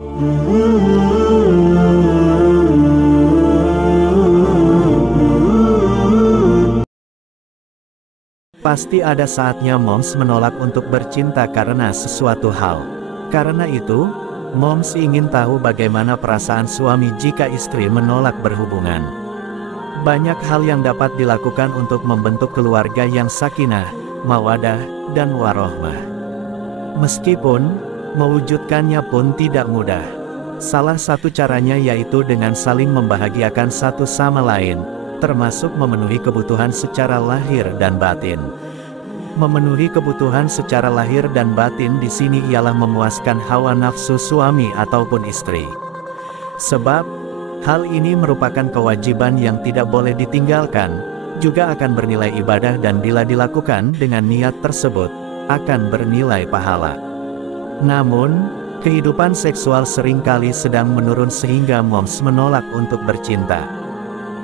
Pasti ada saatnya moms menolak untuk bercinta karena sesuatu hal. Karena itu, moms ingin tahu bagaimana perasaan suami jika istri menolak berhubungan. Banyak hal yang dapat dilakukan untuk membentuk keluarga yang sakinah, mawadah, dan warohmah. Meskipun, mewujudkannya pun tidak mudah. Salah satu caranya yaitu dengan saling membahagiakan satu sama lain, termasuk memenuhi kebutuhan secara lahir dan batin. Memenuhi kebutuhan secara lahir dan batin di sini ialah memuaskan hawa nafsu suami ataupun istri. Sebab, hal ini merupakan kewajiban yang tidak boleh ditinggalkan, juga akan bernilai ibadah dan bila dilakukan dengan niat tersebut, akan bernilai pahala. Namun, kehidupan seksual seringkali sedang menurun sehingga moms menolak untuk bercinta.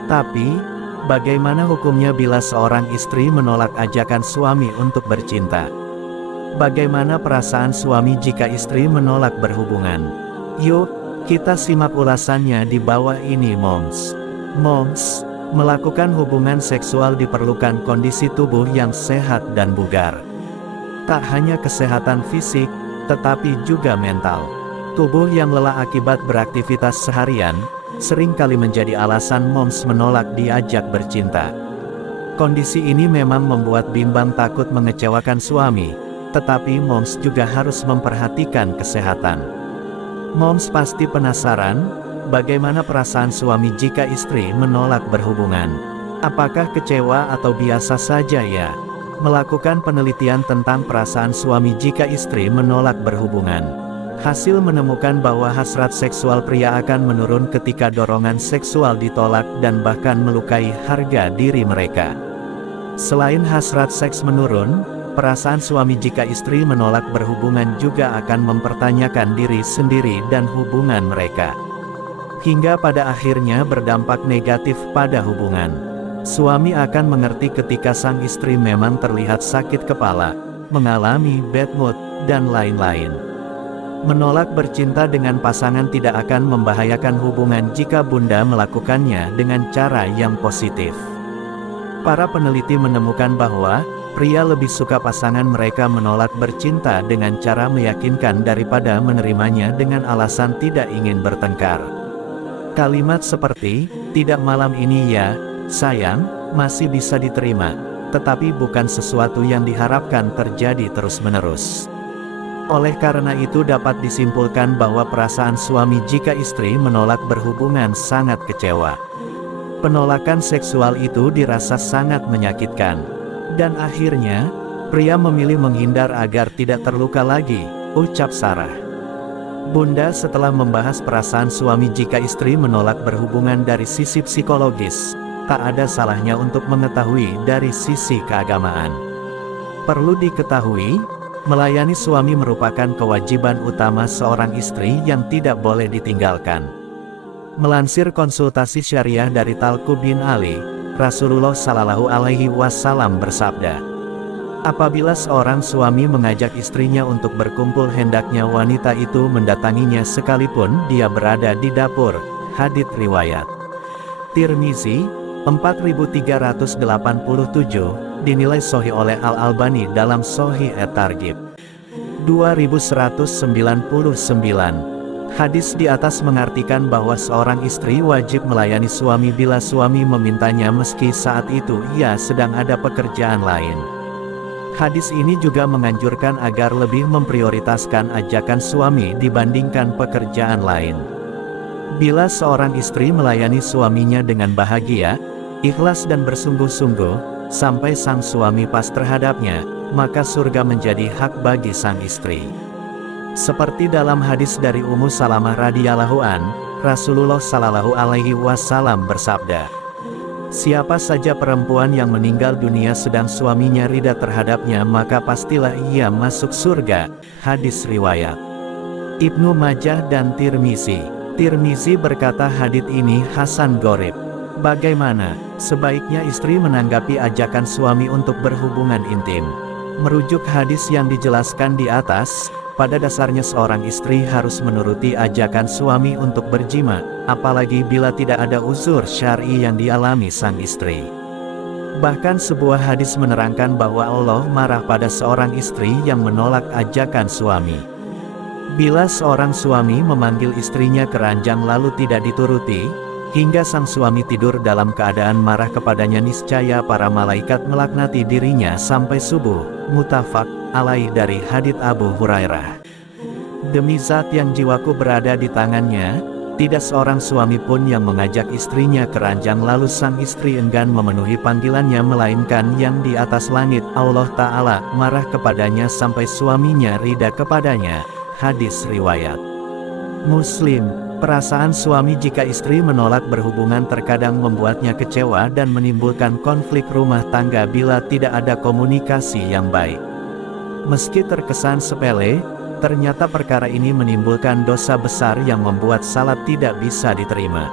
Tapi, bagaimana hukumnya bila seorang istri menolak ajakan suami untuk bercinta? Bagaimana perasaan suami jika istri menolak berhubungan? Yuk, kita simak ulasannya di bawah ini moms. Moms, melakukan hubungan seksual diperlukan kondisi tubuh yang sehat dan bugar. Tak hanya kesehatan fisik, tetapi juga mental. Tubuh yang lelah akibat beraktivitas seharian, seringkali menjadi alasan moms menolak diajak bercinta. Kondisi ini memang membuat bimbang takut mengecewakan suami, tetapi moms juga harus memperhatikan kesehatan. Moms pasti penasaran, bagaimana perasaan suami jika istri menolak berhubungan. Apakah kecewa atau biasa saja ya? Melakukan penelitian tentang perasaan suami jika istri menolak berhubungan. Hasil menemukan bahwa hasrat seksual pria akan menurun ketika dorongan seksual ditolak dan bahkan melukai harga diri mereka. Selain hasrat seks menurun, perasaan suami jika istri menolak berhubungan juga akan mempertanyakan diri sendiri dan hubungan mereka. Hingga pada akhirnya berdampak negatif pada hubungan. Suami akan mengerti ketika sang istri memang terlihat sakit kepala, mengalami bad mood, dan lain-lain. Menolak bercinta dengan pasangan tidak akan membahayakan hubungan jika Bunda melakukannya dengan cara yang positif. Para peneliti menemukan bahwa, pria lebih suka pasangan mereka menolak bercinta dengan cara meyakinkan daripada menerimanya dengan alasan tidak ingin bertengkar. Kalimat seperti, "Tidak malam ini ya, sayang," masih bisa diterima, tetapi bukan sesuatu yang diharapkan terjadi terus-menerus. Oleh karena itu dapat disimpulkan bahwa perasaan suami jika istri menolak berhubungan sangat kecewa. Penolakan seksual itu dirasa sangat menyakitkan. Dan akhirnya, pria memilih menghindar agar tidak terluka lagi, ucap Sarah. Bunda setelah membahas perasaan suami jika istri menolak berhubungan dari sisi psikologis, tak ada salahnya untuk mengetahui dari sisi keagamaan. Perlu diketahui, melayani suami merupakan kewajiban utama seorang istri yang tidak boleh ditinggalkan. Melansir konsultasi syariah dari Talqu bin Ali, Rasulullah Shallallahu Alaihi Wasallam bersabda, apabila seorang suami mengajak istrinya untuk berkumpul hendaknya wanita itu mendatanginya sekalipun dia berada di dapur. Hadits riwayat Tirmizi, 4387, dinilai sahih oleh Al-Albani dalam Sahih At-Targhib 2199. Hadis di atas mengartikan bahwa seorang istri wajib melayani suami bila suami memintanya meski saat itu ia sedang ada pekerjaan lain. Hadis ini juga menganjurkan agar lebih memprioritaskan ajakan suami dibandingkan pekerjaan lain. Bila seorang istri melayani suaminya dengan bahagia, ikhlas dan bersungguh-sungguh, sampai sang suami pas terhadapnya, maka surga menjadi hak bagi sang istri. Seperti dalam hadis dari Ummu Salamah radhiyallahu an, Rasulullah Shallallahu Alaihi Wasallam bersabda, siapa saja perempuan yang meninggal dunia sedang suaminya ridha terhadapnya maka pastilah ia masuk surga. Hadis riwayat Ibnu Majah dan Tirmizi. Tirmizi berkata hadits ini hasan gharib. Bagaimana sebaiknya istri menanggapi ajakan suami untuk berhubungan intim? Merujuk hadis yang dijelaskan di atas, Pada dasarnya seorang istri harus menuruti ajakan suami untuk berjima, apalagi bila tidak ada uzur syar'i yang dialami sang istri. Bahkan sebuah hadis menerangkan bahwa Allah marah pada seorang istri yang menolak ajakan suami. Bila seorang suami memanggil istrinya ke ranjang lalu tidak dituruti, hingga sang suami tidur dalam keadaan marah kepadanya, niscaya para malaikat melaknati dirinya sampai subuh. Muttafaq alaih, dari hadits Abu Hurairah. Demi zat yang jiwaku berada di tangannya, tidak seorang suami pun yang mengajak istrinya ke ranjang lalu sang istri enggan memenuhi panggilannya, melainkan yang di atas langit, Allah Ta'ala, marah kepadanya sampai suaminya ridha kepadanya. Hadis riwayat Muslim. Perasaan suami jika istri menolak berhubungan terkadang membuatnya kecewa dan menimbulkan konflik rumah tangga bila tidak ada komunikasi yang baik. Meski terkesan sepele, ternyata perkara ini menimbulkan dosa besar yang membuat salat tidak bisa diterima.